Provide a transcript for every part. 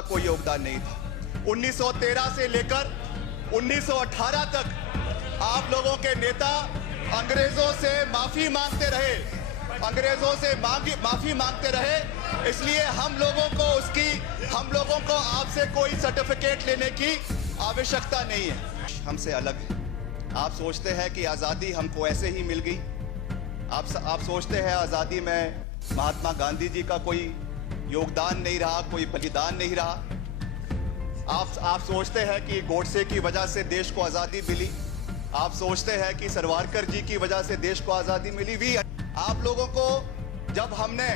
आपका कोई योगदान नहीं था। 1913 से लेकर 1918 तक आप लोगों के नेता अंग्रेजों से माफी मांगते रहे, अंग्रेजों से माफी मांगते रहे। इसलिए हम लोगों को आपसे कोई सर्टिफिकेट लेने की आवश्यकता नहीं है। हमसे अलग है। आप सोचते हैं कि आज़ादी हमको ऐसे ही मिल गई। आप सोचते हैं आज़ादी में महात्मा गांधी जी का कोई योगदान नहीं रहा, कोई बलिदान नहीं रहा। आप सोचते हैं कि गोडसे की वजह से देश को आज़ादी मिली। आप सोचते हैं कि सावरकर जी की वजह से देश को आज़ादी मिली। आप लोगों को जब हमने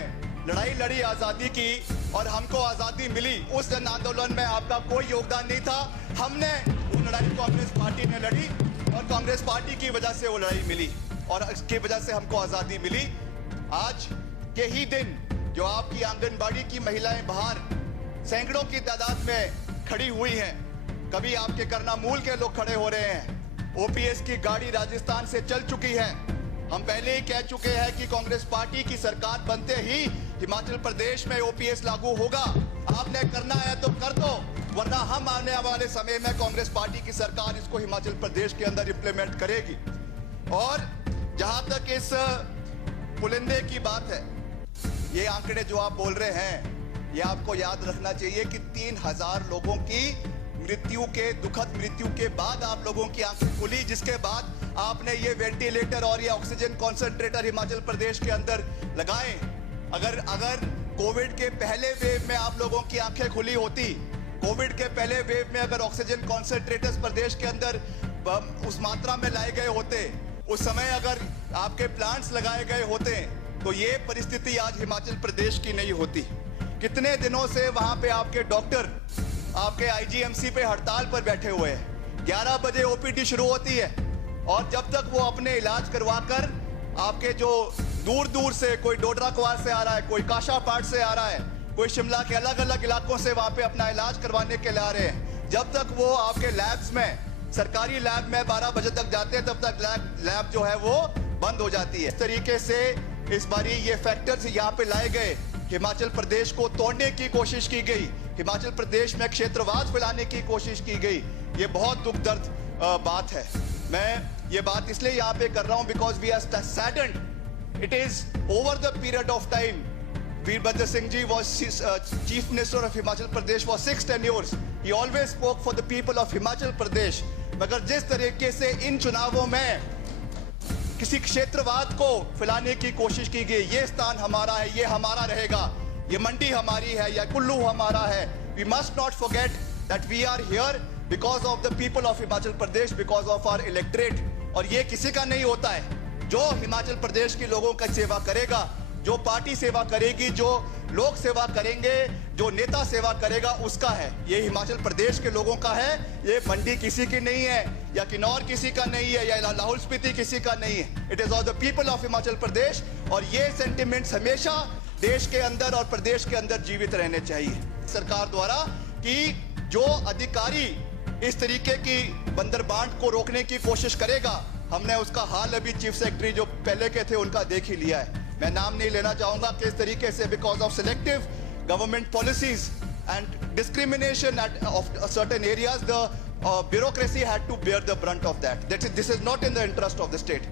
लड़ाई लड़ी आज़ादी की और हमको आज़ादी मिली, उस जन आंदोलन में आपका कोई योगदान नहीं था। हमने वो लड़ाई कांग्रेस पार्टी ने लड़ी और कांग्रेस पार्टी की वजह से वो लड़ाई मिली और इसकी वजह से हमको आज़ादी मिली। आज के ही दिन जो आपकी आंगनबाड़ी की महिलाएं बाहर सैकड़ों की तादाद में खड़ी हुई हैं, कभी आपके करनामूल के लोग खड़े हो रहे हैं। ओपीएस की गाड़ी राजस्थान से चल चुकी है। हम पहले ही कह चुके हैं कि कांग्रेस पार्टी की सरकार बनते ही हिमाचल प्रदेश में ओपीएस लागू होगा। आपने करना है तो कर दो, वरना हम आने वाले समय में कांग्रेस पार्टी की सरकार इसको हिमाचल प्रदेश के अंदर इंप्लीमेंट करेगी। और जहां तक इस पुलिंदे की बात है, ये आंकड़े जो आप बोल रहे हैं, ये आपको याद रखना चाहिए कि 3000 लोगों की दुखद मृत्यु के बाद आप लोगों की आंखें खुली, जिसके बाद आपने ये वेंटिलेटर और ये ऑक्सीजन कॉन्सेंट्रेटर हिमाचल प्रदेश के अंदर लगाए। अगर कोविड के पहले वेव में आप लोगों की आंखें खुली होती, कोविड के पहले वेव में अगर ऑक्सीजन कॉन्सेंट्रेटर्स प्रदेश के अंदर उस मात्रा में लाए गए होते, उस समय अगर आपके प्लांट्स लगाए गए होते, तो ये परिस्थिति आज हिमाचल प्रदेश की नहीं होती। कितने दिनों से वहां पे आपके डॉक्टर आपके आईजीएमसी पे हड़ताल पर बैठे हुए हैं। 11 बजे ओपीडी शुरू होती है और जब तक वो अपने इलाज करवाकर आपके जो दूर दूर से, कोई डोडरा क्वार से आ रहा है, कोई काशापाट से आ रहा है, कोई शिमला के अलग अलग इलाकों से वहां पे अपना इलाज करवाने के लिए आ रहे हैं, जब तक वो आपके लैब्स में, सरकारी लैब में 12 बजे तक जाते हैं, तब तक लैब जो है वो बंद हो जाती है। इस तरीके से इस बारी ये फैक्टर्स यहाँ पे लाए गए, हिमाचल प्रदेश को तोड़ने की कोशिश की गई, हिमाचल प्रदेश में क्षेत्रवाद फैलाने की कोशिश की गई। ये बहुत दुख दर्द बात है। मैं ये बात इसलिए यहाँ पे कर रहा हूँ because we are saddened. It is over the period of time Virbhadra Singh ji was chief minister of Himachal Pradesh for 6 tenures. He always spoke for the people of Himachal Pradesh. मगर जिस तरीके से इन चुनावों में किसी क्षेत्रवाद को फैलाने की कोशिश की गई, ये स्थान हमारा है, ये हमारा रहेगा, ये मंडी हमारी है, या कुल्लू हमारा है। We must not forget that we are here because of the people of Himachal Pradesh, because of our electorate. और ये किसी का नहीं होता है। जो हिमाचल प्रदेश के लोगों का सेवा करेगा, जो पार्टी सेवा करेगी, जो लोग सेवा करेंगे, जो नेता सेवा करेगा, उसका है। ये हिमाचल प्रदेश के लोगों का है। ये मंडी किसी की नहीं है, या किन्नौर किसी का नहीं है, या लाहौल स्पीति किसी का नहीं है। It is of the people of Himachal Pradesh. और ये सेंटिमेंट्स हमेशा देश के अंदर और प्रदेश के अंदर जीवित रहने चाहिए सरकार द्वारा, कि जो अधिकारी इस तरीके की बंदरबांट को रोकने की कोशिश करेगा, हमने उसका हाल अभी चीफ सेक्रेटरी जो पहले के थे उनका देख ही लिया है। मैं नाम नहीं लेना चाहूंगा कि इस तरीके से because of selective government policies and discrimination of certain areas, the bureaucracy had to bear the brunt of that. This is not in the interest of the state.